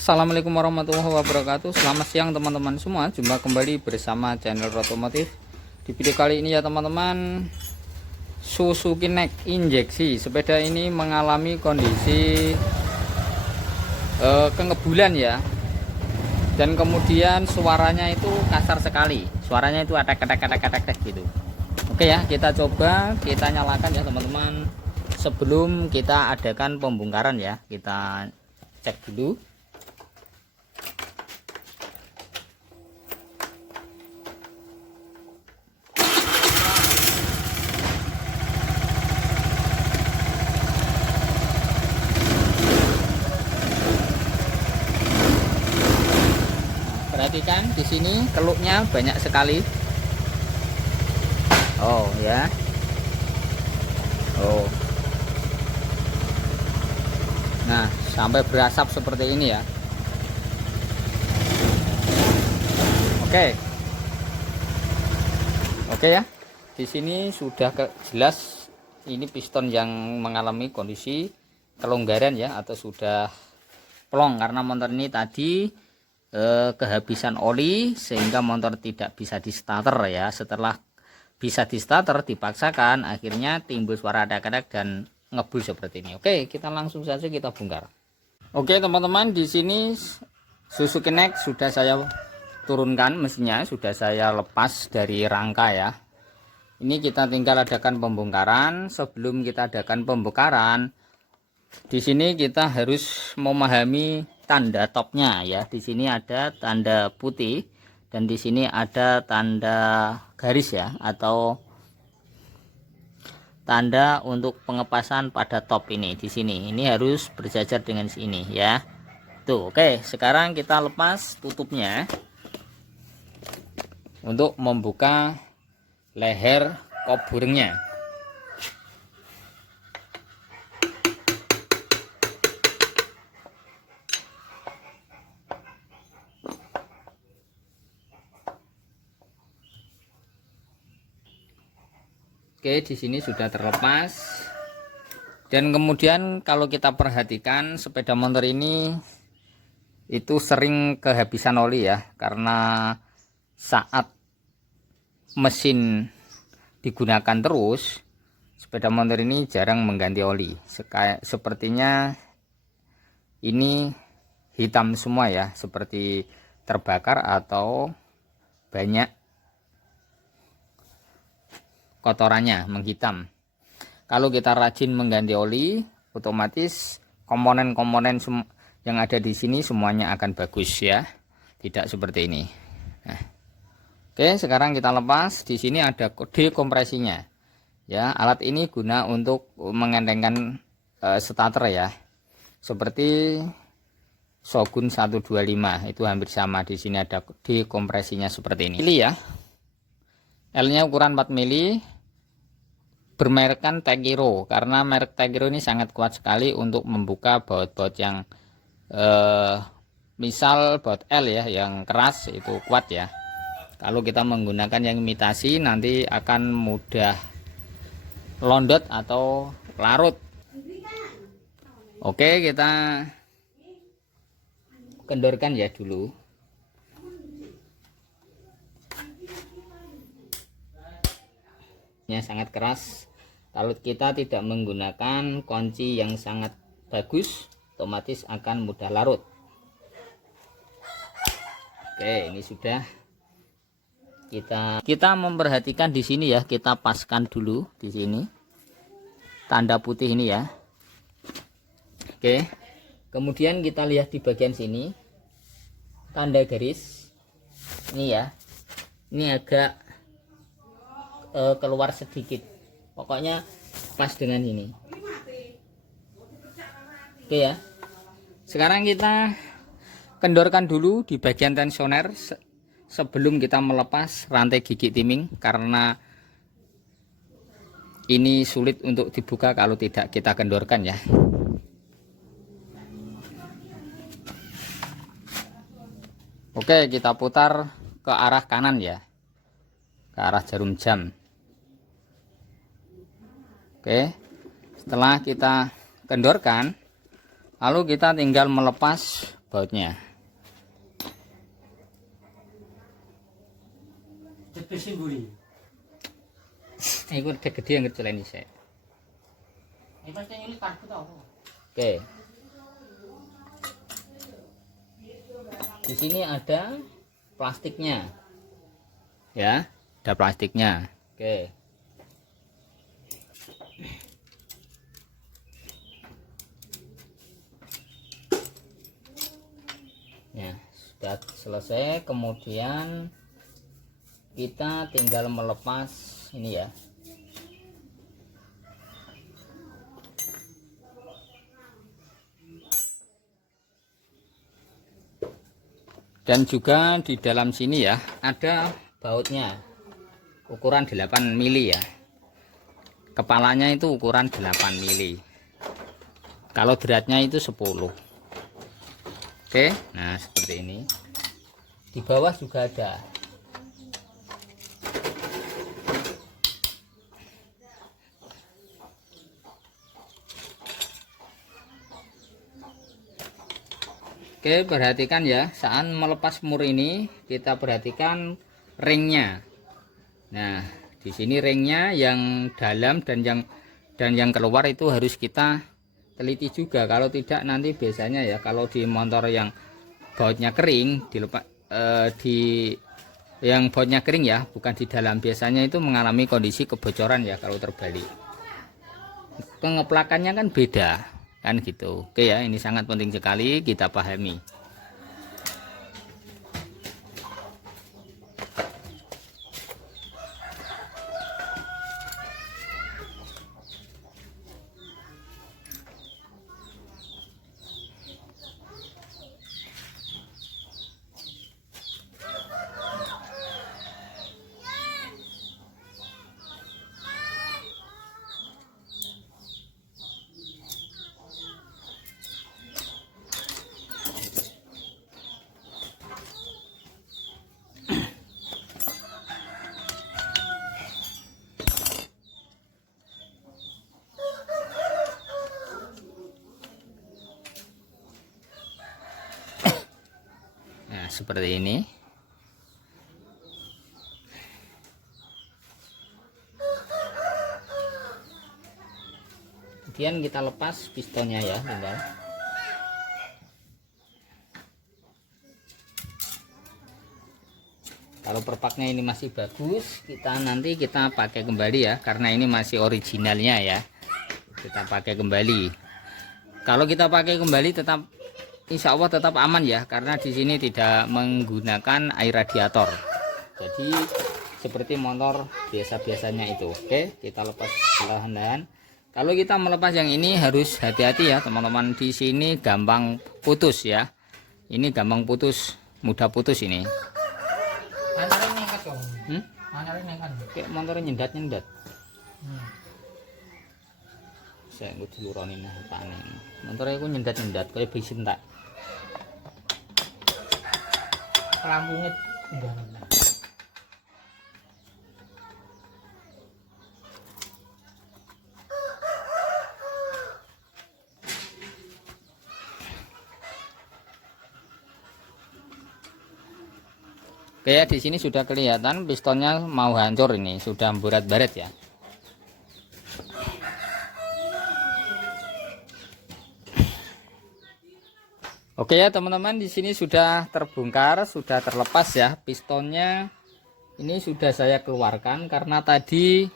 Assalamualaikum warahmatullahi wabarakatuh. Selamat siang teman-teman semua. Jumpa kembali bersama channel Otomotif. Di video kali ini ya teman-teman, Suzuki Next injeksi. Sepeda ini mengalami kondisi kengebulan ya. Dan kemudian suaranya itu kasar sekali. Suaranya itu atek gitu. Oke ya, kita coba kita nyalakan ya teman-teman. Sebelum kita adakan pembongkaran ya, kita cek dulu. Perhatikan di sini keluknya banyak sekali. Oh ya. Oh. Nah, sampai berasap seperti ini ya. Oke. Oke ya. Di sini sudah jelas ini piston yang mengalami kondisi kelonggaran ya, atau sudah plong karena motor ini tadi kehabisan oli sehingga motor tidak bisa di starter ya. Setelah bisa di starter dipaksakan, akhirnya timbul suara adak-adak dan ngebul seperti ini. Oke, kita langsung saja kita bongkar. Oke teman-teman, di sini Suzuki Next sudah saya turunkan mesinnya, sudah saya lepas dari rangka ya. Ini kita tinggal adakan pembongkaran. Sebelum kita adakan pembongkaran, di sini kita harus memahami tanda topnya ya. Di sini ada tanda putih dan di sini ada tanda garis ya, atau tanda untuk pengepasan pada top ini. Di sini ini harus berjajar dengan sini ya. Tuh, oke. Sekarang kita lepas tutupnya untuk membuka leher kop burungnya. Oke, di sini sudah terlepas. Dan kemudian kalau kita perhatikan sepeda motor ini itu sering kehabisan oli ya, karena saat mesin digunakan terus, sepeda motor ini jarang mengganti oli. Sepertinya ini hitam semua ya, seperti terbakar atau banyak kotorannya menghitam. Kalau kita rajin mengganti oli, otomatis komponen-komponen yang ada di sini semuanya akan bagus ya, tidak seperti ini. Nah, oke, sekarang kita lepas. Di sini ada kode kompresinya ya. Alat ini guna untuk mengentengkan starter ya, seperti Shogun 125 itu hampir sama. Di sini ada kode kompresinya seperti ini. Pilih ya. L-nya ukuran 4 mili, bermerekkan Tegiro, karena merek Tegiro ini sangat kuat sekali untuk membuka baut-baut yang misal baut L ya, yang keras itu kuat ya. Kalau kita menggunakan yang imitasi nanti akan mudah londot atau larut. Oke, kita kendorkan ya dulu. Sangat keras. Kalau kita tidak menggunakan kunci yang sangat bagus, otomatis akan mudah larut. Oke, ini sudah. Kita memperhatikan di sini ya, kita paskan dulu di sini tanda putih ini ya. Oke, kemudian kita lihat di bagian sini tanda garis ini ya, ini agak keluar sedikit, pokoknya pas dengan ini. Oke ya, sekarang kita kendorkan dulu di bagian tensioner sebelum kita melepas rantai gigi timing, karena ini sulit untuk dibuka kalau tidak kita kendorkan ya. Oke, kita putar ke arah kanan ya, ke arah jarum jam. Oke, setelah kita kendorkan, lalu kita tinggal melepas bautnya. Ini udah gede yang kecil ini saya. Oke. Di sini ada plastiknya. Ya, ada plastiknya. Oke. Ya, sudah selesai. Kemudian kita tinggal melepas ini ya. Dan juga di dalam sini ya ada bautnya ukuran 8 mili ya. Kepalanya itu ukuran 8 mili. Kalau beratnya itu 10. Oke, nah seperti ini. Di bawah juga ada. Oke, perhatikan ya, saat melepas mur ini kita perhatikan ringnya. Nah, di sini ringnya yang dalam dan yang keluar itu harus kita teliti juga. Kalau tidak nanti biasanya ya, kalau di motor yang bautnya kering dilepas yang bautnya kering ya, bukan di dalam, biasanya itu mengalami kondisi kebocoran ya kalau terbalik. Pengeplakannya kan beda. Kan gitu. Oke ya, ini sangat penting sekali kita pahami. Seperti ini. Kemudian kita lepas pistonnya ya, tinggal. Kalau perpaknya ini masih bagus, nanti kita pakai kembali ya, karena ini masih originalnya ya. Kita pakai kembali. Kalau kita pakai kembali tetap insya Allah tetap aman ya, karena di sini tidak menggunakan air radiator. Jadi seperti motor biasa-biasanya itu. Oke, kita lepas perlahan-lahan. Kalau kita melepas yang ini harus hati-hati ya teman-teman. Di sini gampang putus ya. Ini gampang putus, mudah putus ini. Kayak motornya nyendat-nyendat. Saya nggak diluronin tane. Motornya aku nyendat-nyendat kayak bisin tak. Lambungnya udah. Oke ya, di sini sudah kelihatan pistonnya mau hancur ini, sudah berat-barat ya. Oke ya teman-teman, di sini sudah terbongkar, sudah terlepas ya pistonnya. Ini sudah saya keluarkan karena tadi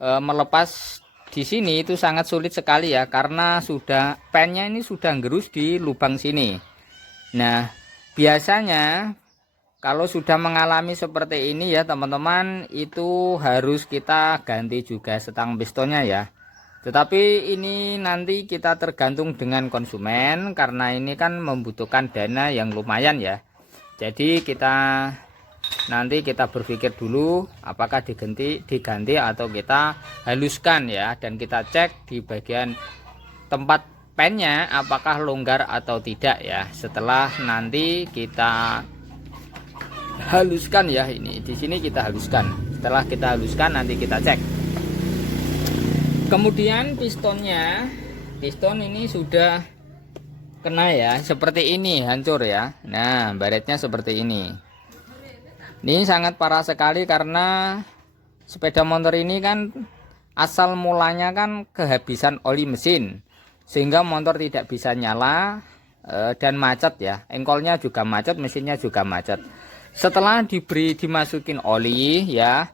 melepas di sini itu sangat sulit sekali ya, karena sudah pennya ini sudah gerus di lubang sini. Nah, biasanya kalau sudah mengalami seperti ini ya teman-teman, itu harus kita ganti juga setang pistonnya ya. Tetapi ini nanti kita tergantung dengan konsumen, karena ini kan membutuhkan dana yang lumayan ya. Jadi nanti kita berpikir dulu apakah diganti atau kita haluskan ya, dan kita cek di bagian tempat pennya apakah longgar atau tidak ya. Setelah nanti kita haluskan ya, ini di sini kita haluskan. Setelah kita haluskan nanti kita cek. Kemudian piston ini sudah kena ya, seperti ini hancur ya. Nah, baretnya seperti ini. Ini sangat parah sekali karena sepeda motor ini kan asal mulanya kan kehabisan oli mesin, sehingga motor tidak bisa nyala dan macet ya. Engkolnya juga macet, mesinnya juga macet. Setelah dimasukin oli ya,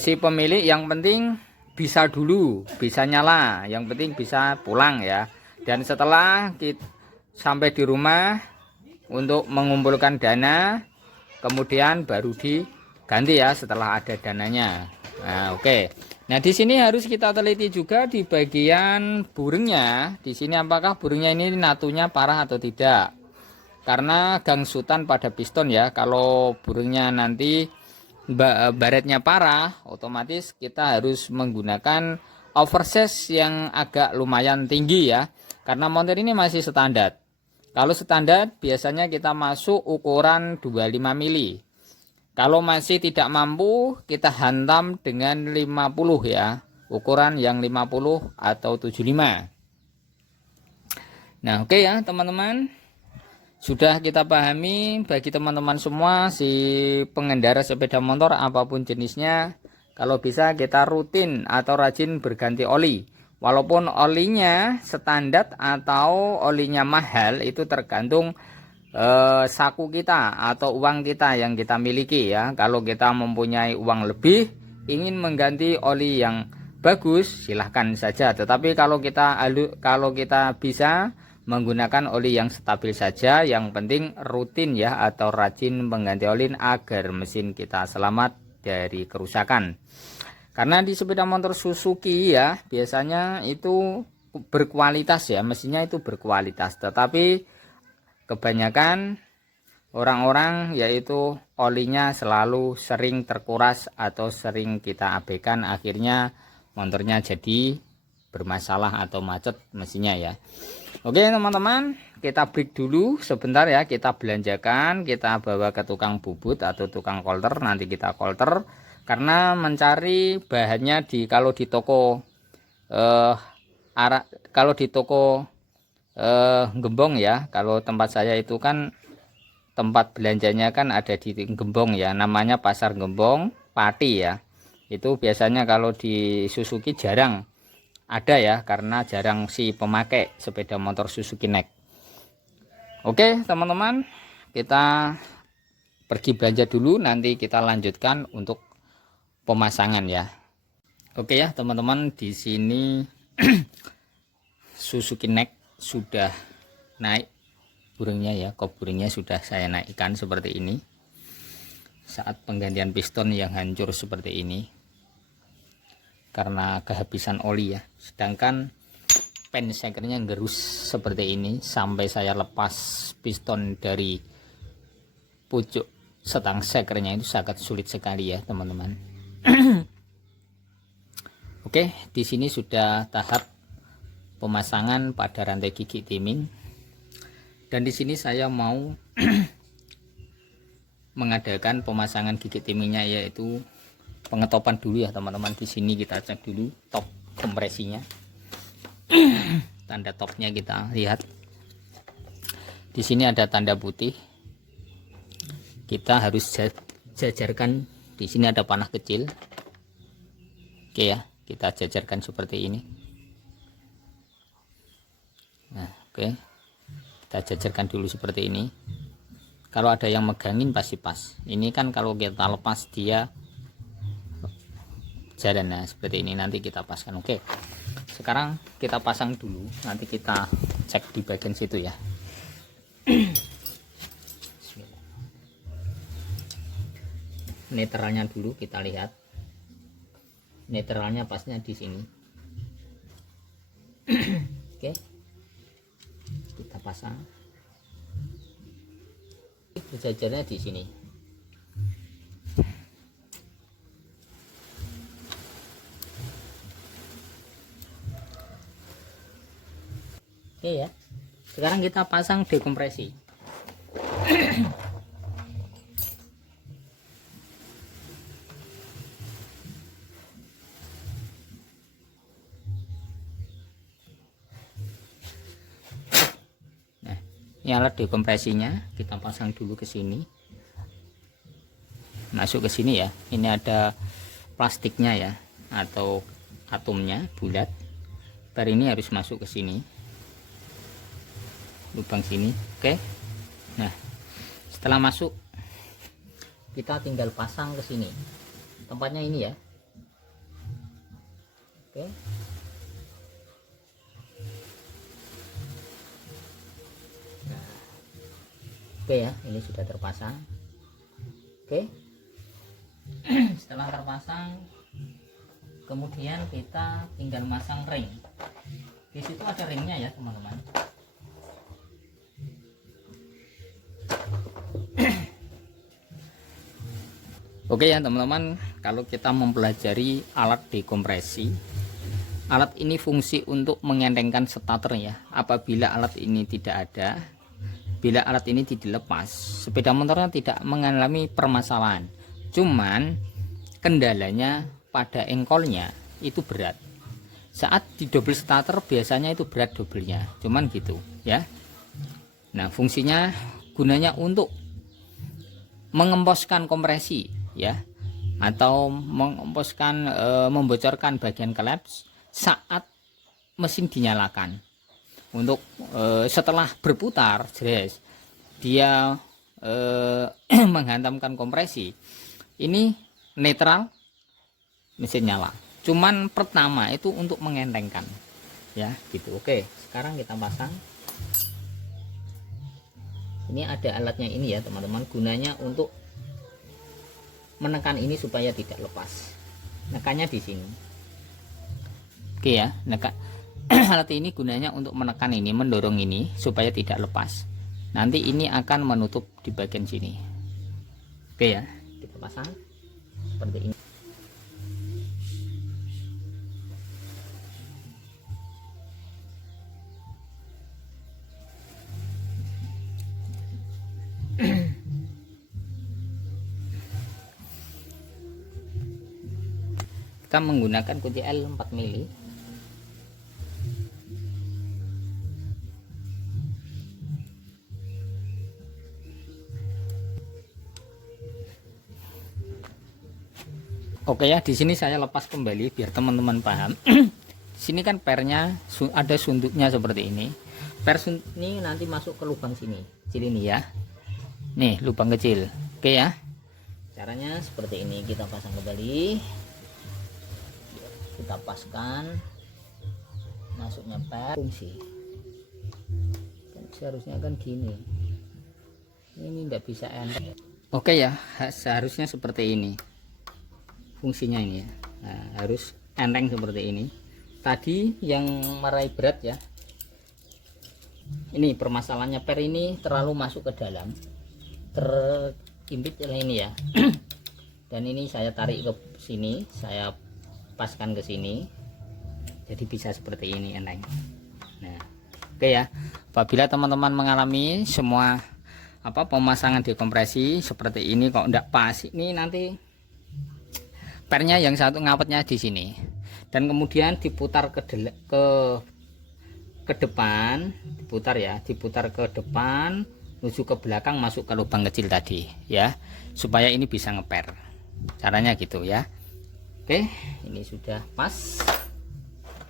si pemilik yang penting bisa dulu, bisa nyala, yang penting bisa pulang ya. Dan setelah kita sampai di rumah untuk mengumpulkan dana, kemudian baru diganti ya setelah ada dananya. Nah, oke. Nah, di sini harus kita teliti juga di bagian burungnya. Di sini apakah burungnya ini natunya parah atau tidak? Karena gangsutan pada piston ya. Kalau burungnya nanti baretnya parah, otomatis kita harus menggunakan oversize yang agak lumayan tinggi ya. Karena motor ini masih standar. Kalau standar biasanya kita masuk ukuran 25 mili. Kalau masih tidak mampu, kita hantam dengan 50 ya. Ukuran yang 50 atau 75. Nah, oke ya teman-teman. Sudah kita pahami bagi teman-teman semua, si pengendara sepeda motor apapun jenisnya, kalau bisa kita rutin atau rajin berganti oli. Walaupun olinya standar atau olinya mahal, itu tergantung saku kita atau uang kita yang kita miliki ya. Kalau kita mempunyai uang lebih, ingin mengganti oli yang bagus, silahkan saja. Tetapi kalau kita bisa menggunakan oli yang stabil saja, yang penting rutin ya atau rajin mengganti oli agar mesin kita selamat dari kerusakan. Karena di sepeda motor Suzuki ya biasanya itu berkualitas ya, mesinnya itu berkualitas, tetapi kebanyakan orang-orang yaitu olinya selalu sering terkuras atau sering kita abaikan, akhirnya motornya jadi bermasalah atau macet mesinnya ya. Oke teman-teman, kita break dulu sebentar ya, kita belanjakan, kita bawa ke tukang bubut atau tukang kolter, nanti kita kolter. Karena mencari bahannya kalau di toko Gembong ya, kalau tempat saya itu kan tempat belanjanya kan ada di Gembong ya, namanya Pasar Gembong Pati ya. Itu biasanya kalau di Suzuki jarang ada ya, karena jarang si pemakai sepeda motor Suzuki Next. Oke teman-teman, kita pergi belanja dulu, nanti kita lanjutkan untuk pemasangan ya. Oke ya teman-teman, di sini Suzuki Next sudah naik burungnya ya, kop burungnya sudah saya naikkan seperti ini. Saat penggantian piston yang hancur seperti ini karena kehabisan oli ya, sedangkan pen sekernya gerus seperti ini. Sampai saya lepas piston dari pucuk setang sekernya itu sangat sulit sekali ya teman-teman. Oke, di sini sudah tahap pemasangan pada rantai gigi timing, dan di sini saya mau mengadakan pemasangan gigi timingnya, yaitu pengetopan dulu ya teman-teman. Di sini kita cek dulu top kompresinya. Tanda topnya kita lihat. Di sini ada tanda putih. Kita harus jajarkan. Di sini ada panah kecil. Oke ya, kita jajarkan seperti ini. Nah, oke. Kita jajarkan dulu seperti ini. Kalau ada yang megangin pasti pas. Ini kan kalau kita lepas dia jalan, nah seperti ini, nanti kita paskan. Oke, sekarang kita pasang dulu, nanti kita cek di bagian situ ya. Netralnya dulu kita lihat, netralnya pasnya di sini. Oke, kita pasang. Jajarnya di sini. Oke ya. Sekarang kita pasang dekompresi. Ini alat dekompresinya, kita pasang dulu ke sini. Masuk ke sini ya. Ini ada plastiknya ya, atau atomnya bulat. Per ini harus masuk ke sini. Lubang sini. Oke. Nah, setelah masuk kita tinggal pasang ke sini. Tempatnya ini ya. Oke. Oke ya, ini sudah terpasang. Oke. Setelah terpasang, kemudian kita tinggal masang ring. Di situ ada ringnya ya, teman-teman. Oke ya, teman-teman, kalau kita mempelajari alat dekompresi, alat ini fungsi untuk mengentengkan starter ya. Apabila alat ini tidak ada, bila alat ini dilepas, sepeda motornya tidak mengalami permasalahan. Cuman kendalanya pada engkolnya itu berat. Saat di double starter biasanya itu berat doublenya. Cuman gitu ya. Nah, fungsinya gunanya untuk mengemposkan kompresi ya, atau mengemposkan membocorkan bagian klaps saat mesin dinyalakan. Untuk setelah berputar jelas dia menghantamkan kompresi, ini netral, mesin nyala. Cuman pertama itu untuk mengentengkan ya gitu. Oke, sekarang kita pasang. Ini ada alatnya ini ya teman-teman, gunanya untuk menekan ini supaya tidak lepas. Nekannya di sini. Oke ya, nekan. Alat ini gunanya untuk menekan ini, mendorong ini supaya tidak lepas. Nanti ini akan menutup di bagian sini. Oke ya, kita pasang seperti ini. Kita menggunakan kunci L 4 mili. Oke ya, di sini saya lepas kembali biar teman-teman paham. Di sini kan pernya ada sunduknya seperti ini. Per ini nanti masuk ke lubang sini, kecil ini ya. Nih, lubang kecil. Oke ya. Caranya seperti ini, kita pasang kembali. Kita paskan. Masuknya per fungsi. Kan seharusnya kan gini. Ini enggak bisa enteng. Oke ya, seharusnya seperti ini. Fungsinya ini ya. Nah, harus enteng seperti ini. Tadi yang meraih berat ya, ini permasalahannya per ini terlalu masuk ke dalam, terhimpit ini ya. Dan ini saya tarik ke sini, saya paskan ke sini, jadi bisa seperti ini enteng. Nah, oke ya, apabila teman-teman mengalami semua pemasangan dekompresi seperti ini kok enggak pas, ini nanti pernya yang satu ngapetnya di sini, dan kemudian diputar ke depan, diputar ya, diputar ke depan menuju ke belakang, masuk ke lubang kecil tadi ya, supaya ini bisa ngeper. Caranya gitu ya. Oke, ini sudah pas.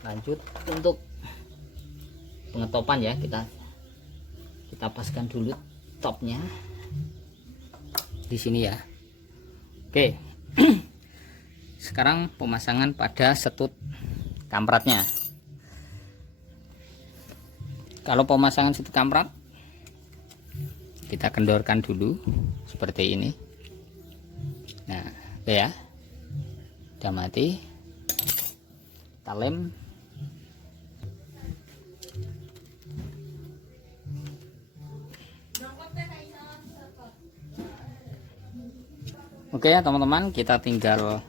Lanjut untuk pengetopan ya, kita paskan dulu topnya di sini ya. Oke. Sekarang pemasangan pada setut kampratnya. Kalau pemasangan setut kamprat, kita kendorkan dulu seperti ini. Nah, oke ya, udah mati. Kita lem. Oke ya teman-teman, kita tinggal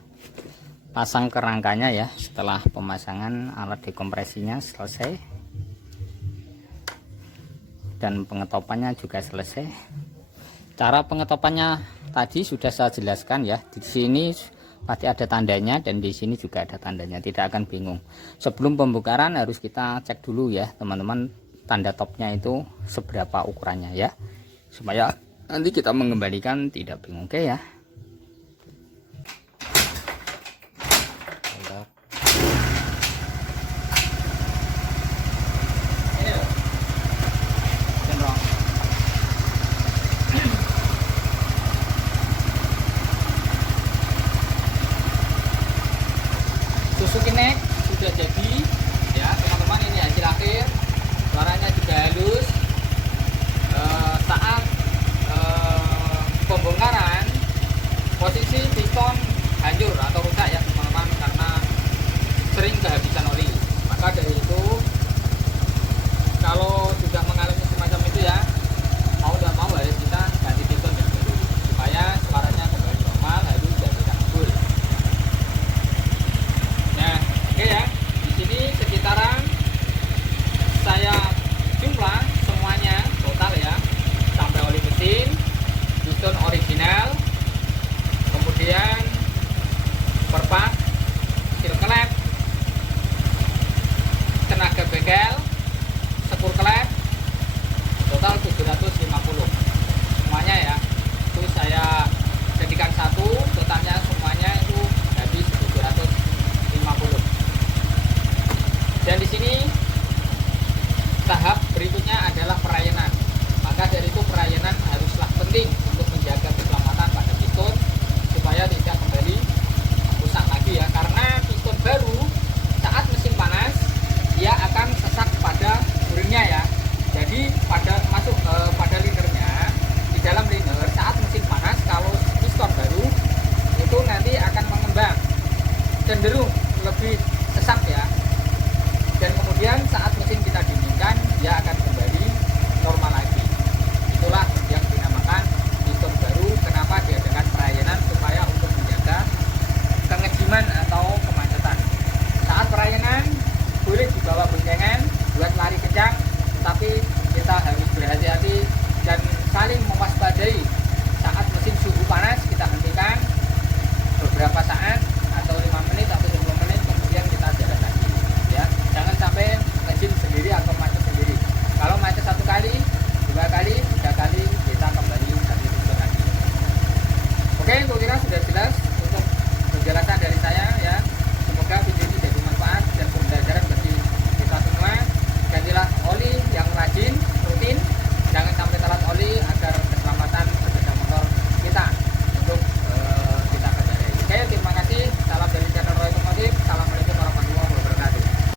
pasang kerangkanya ya. Setelah pemasangan alat dekompresinya selesai dan pengetopannya juga selesai. Cara pengetopannya tadi sudah saya jelaskan ya. Di sini pasti ada tandanya dan di sini juga ada tandanya, tidak akan bingung. Sebelum pembongkaran harus kita cek dulu ya teman-teman, tanda topnya itu seberapa ukurannya ya, supaya nanti kita mengembalikan tidak bingung. Oke ya. Mantap. Ini loh. Cenderung. Suzuki Next sudah jadi ya teman-teman. Ini hasil akhir, suaranya juga halus. Saat pembongkaran posisi piston hancur atau rusak ya teman-teman, karena sering kehabisan